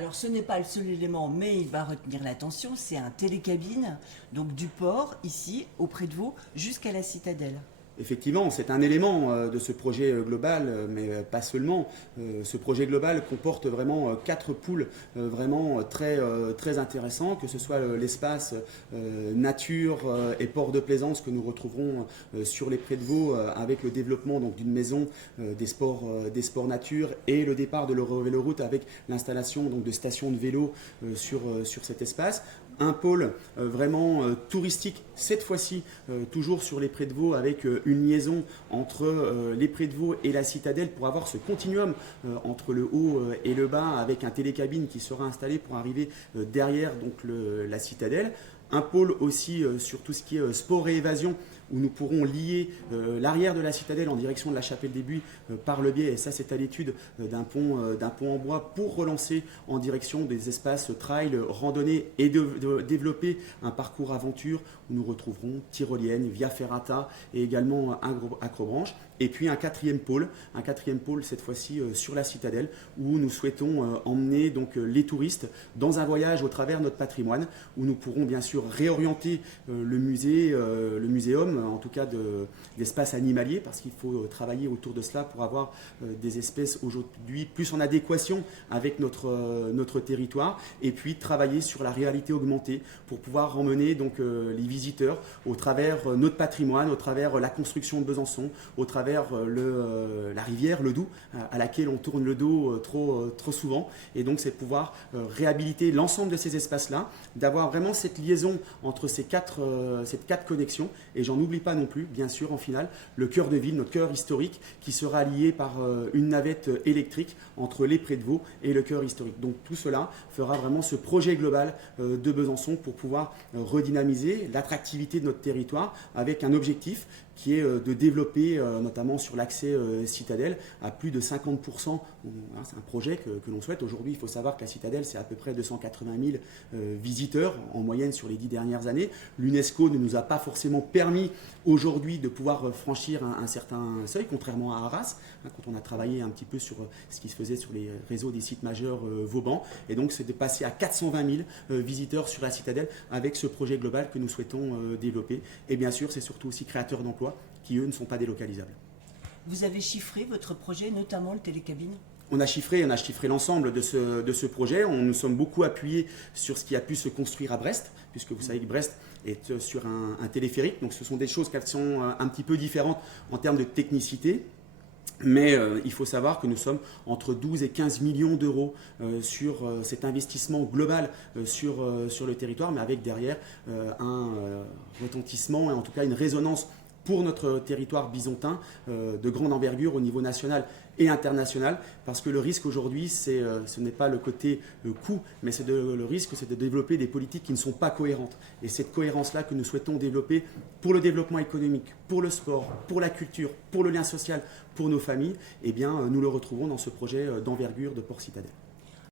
Alors ce n'est pas le seul élément, mais il va retenir l'attention, c'est un télécabine, donc du port, ici, auprès de vous, jusqu'à la citadelle. Effectivement, c'est un élément de ce projet global, mais pas seulement. Ce projet global comporte vraiment 4 pôles vraiment très intéressants, que ce soit l'espace nature et port de plaisance que nous retrouverons sur les Prés de Vaux avec le développement d'une maison des sports nature et le départ de l'Eurovéloroute avec l'installation de stations de vélo sur cet espace. Un pôle vraiment touristique, cette fois-ci toujours sur les Prés de Vaux avec une liaison entre les Prés de Vaux et la citadelle pour avoir ce continuum entre le haut et le bas avec un télécabine qui sera installé pour arriver derrière la citadelle. Un pôle aussi sur tout ce qui est sport et évasion où nous pourrons lier l'arrière de la citadelle en direction de la Chapelle des Buis par le biais, et ça c'est à l'étude, d'un pont en bois pour relancer en direction des espaces trail, randonnée et développer un parcours aventure où nous retrouverons tyrolienne, via ferrata et également acrobranche. Et puis un quatrième pôle cette fois-ci sur la citadelle où nous souhaitons emmener les touristes dans un voyage au travers de notre patrimoine où nous pourrons bien sûr réorienter le muséum, en tout cas d'espaces animaliers, parce qu'il faut travailler autour de cela pour avoir des espèces aujourd'hui plus en adéquation avec notre territoire, et puis travailler sur la réalité augmentée pour pouvoir emmener les visiteurs au travers notre patrimoine, au travers la construction de Besançon, au travers la rivière, le Doubs, à laquelle on tourne le dos trop souvent. Et donc c'est pouvoir réhabiliter l'ensemble de ces espaces-là, d'avoir vraiment cette liaison entre ces quatre connexions. Et j'en oublie pas non plus, bien sûr, en finale, le cœur de ville, notre cœur historique, qui sera lié par une navette électrique entre les Prés de Vaux et le cœur historique. Donc tout cela fera vraiment ce projet global de Besançon pour pouvoir redynamiser l'attractivité de notre territoire avec un objectif qui est de développer, notamment sur l'accès citadelle, à plus de 50%. C'est un projet que l'on souhaite. Aujourd'hui, il faut savoir que la citadelle, c'est à peu près 280 000 visiteurs en moyenne sur les 10 dernières années. L'UNESCO ne nous a pas forcément permis aujourd'hui de pouvoir franchir un certain seuil, contrairement à Arras, quand on a travaillé un petit peu sur ce qui se faisait sur les réseaux des sites majeurs Vauban. Et donc, c'est de passer à 420 000 visiteurs sur la citadelle avec ce projet global que nous souhaitons développer. Et bien sûr, c'est surtout aussi créateur d'emplois qui, eux, ne sont pas délocalisables. Vous avez chiffré votre projet, notamment le télécabine? On a chiffré l'ensemble de ce projet. On nous sommes beaucoup appuyés sur ce qui a pu se construire à Brest, puisque vous savez que Brest est sur un téléphérique. Donc ce sont des choses qui sont un petit peu différentes en termes de technicité. Mais il faut savoir que nous sommes entre 12 et 15 millions d'euros sur cet investissement global sur le territoire, mais avec derrière un retentissement et en tout cas une résonance pour notre territoire bisontin de grande envergure au niveau national et international, parce que le risque aujourd'hui, ce n'est pas le côté coût, mais le risque, c'est de développer des politiques qui ne sont pas cohérentes. Et cette cohérence-là que nous souhaitons développer pour le développement économique, pour le sport, pour la culture, pour le lien social, pour nos familles, eh bien, nous le retrouvons dans ce projet d'envergure de Port Citadelle.